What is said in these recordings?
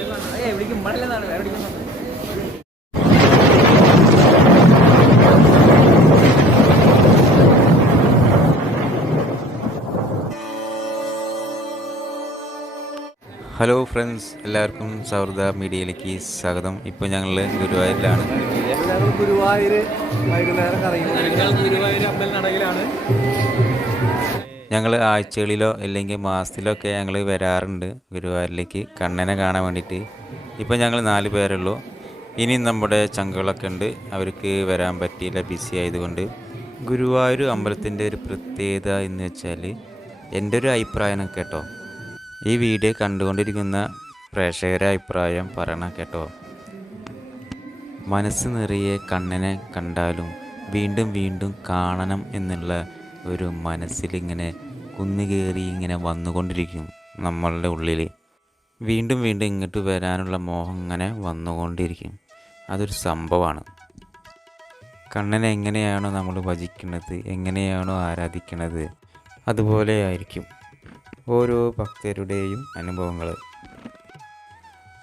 എവിടേക്കും മഴയില്ലെന്നാണ് എവിടേക്കും hello friends എല്ലാവർക്കും സൗഹൃദ മീഡിയയിലേക്ക് സ്വാഗതം. ഇപ്പോൾ ഞങ്ങൾ ഗുരുവായൂരിലാണ്. ഗുരുവായൂര് ഗുരുവായൂർ വൈകുന്നേരം കറങ്ങി. ഗുരുവായൂർ അമ്പലം നടയിലാണ് ഞങ്ങൾ ആഴ്ചകളിലോ അല്ലെങ്കിൽ മാസത്തിലോ ഒക്കെ ഞങ്ങൾ വരാറുണ്ട് ഗുരുവായൂരിലേക്ക് കണ്ണനെ കാണാൻ വേണ്ടിയിട്ട്. ഇപ്പോൾ ഞങ്ങൾ നാല് പേരുള്ളൂ. ഇനി നമ്മുടെ ചങ്കുകളൊക്കെ ഉണ്ട്. അവർക്ക് വരാൻ പറ്റിയില്ല ബിസി ആയതുകൊണ്ട് ഗുരുവായൂർ അമ്പലത്തിന്റെ ഒരു പ്രത്യേകത എന്ന് വെച്ചാൽ എന്റെ ഒരു അഭിപ്രായം കേട്ടോ. ഈ വീഡിയോ കണ്ടുകൊണ്ടിരിക്കുന്ന പ്രേക്ഷകരെ അഭിപ്രായം പറയണം കേട്ടോ. മനസ്സ് നിറയെ കണ്ണനെ കണ്ടാലും വീണ്ടും വീണ്ടും കാണണം എന്നുള്ള ഒരു മനസ്സിലിങ്ങനെ കുന്നുകയറി ഇങ്ങനെ വന്നുകൊണ്ടിരിക്കും നമ്മളുടെ ഉള്ളിൽ വീണ്ടും വീണ്ടും ഇങ്ങോട്ട് വരാനുള്ള മോഹം ഇങ്ങനെ വന്നുകൊണ്ടിരിക്കും. അതൊരു സംഭവമാണ് കണ്ണനെ എങ്ങനെയാണോ നമ്മൾ ഭജിക്കുന്നത് എങ്ങനെയാണോ ആരാധിക്കുന്നത് അതുപോലെ ആയിരിക്കും ഓരോ ഭക്തരുടെയും അനുഭവങ്ങൾ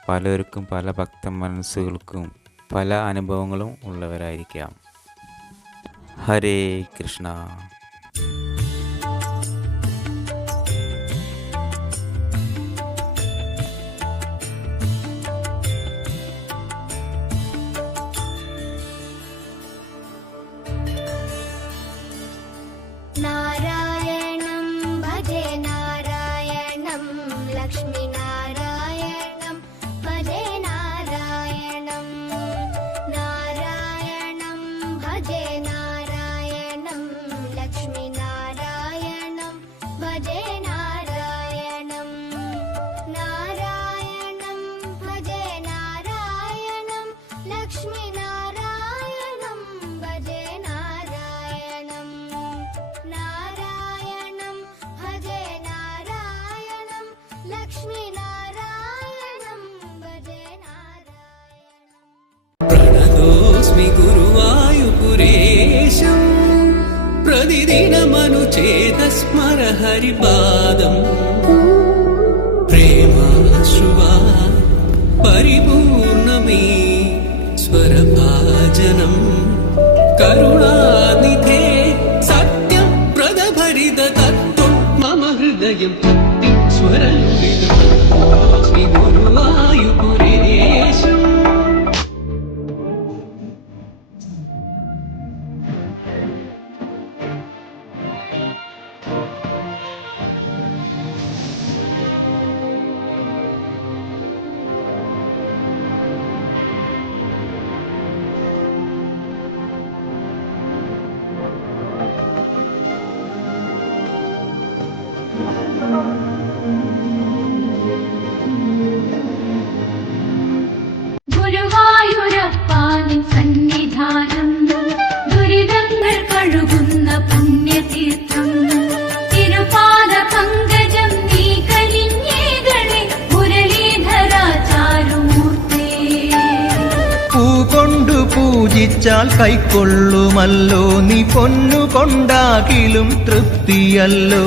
പലർക്കും പല ഭക്ത മനസ്സുകൾക്കും പല അനുഭവങ്ങളും ഉള്ളവരായിരിക്കാം. ഹരേ കൃഷ്ണ. नारायणं भजे नारायणं लक्ष्मीनारायणं గురువాయుపురేశం गुरुवायुपुरेशं प्रतिदिनमनुचेतस्मर हरिपादम् प्रेमाश्रुवा परिपूर्णमी स्वरभाजनं करुणानिधे सत्यप्रदभरिदतत्त्वं मम हृदयं स्वरलितस्मि गुरुवायुः പൂജിച്ചാൽ കൈക്കൊള്ളുമല്ലോ. നീ പൊന്നു കൊണ്ടാകിലും തൃപ്തിയല്ലോ.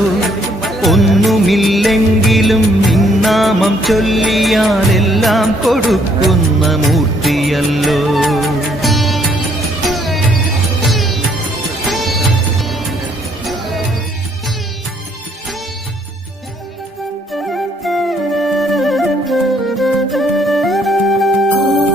ഒന്നുമില്ലെങ്കിലും നിന്നാമം ചൊല്ലിയാൽ എല്ലാം കൊടുക്കുന്ന മൂർത്തിയല്ലോ.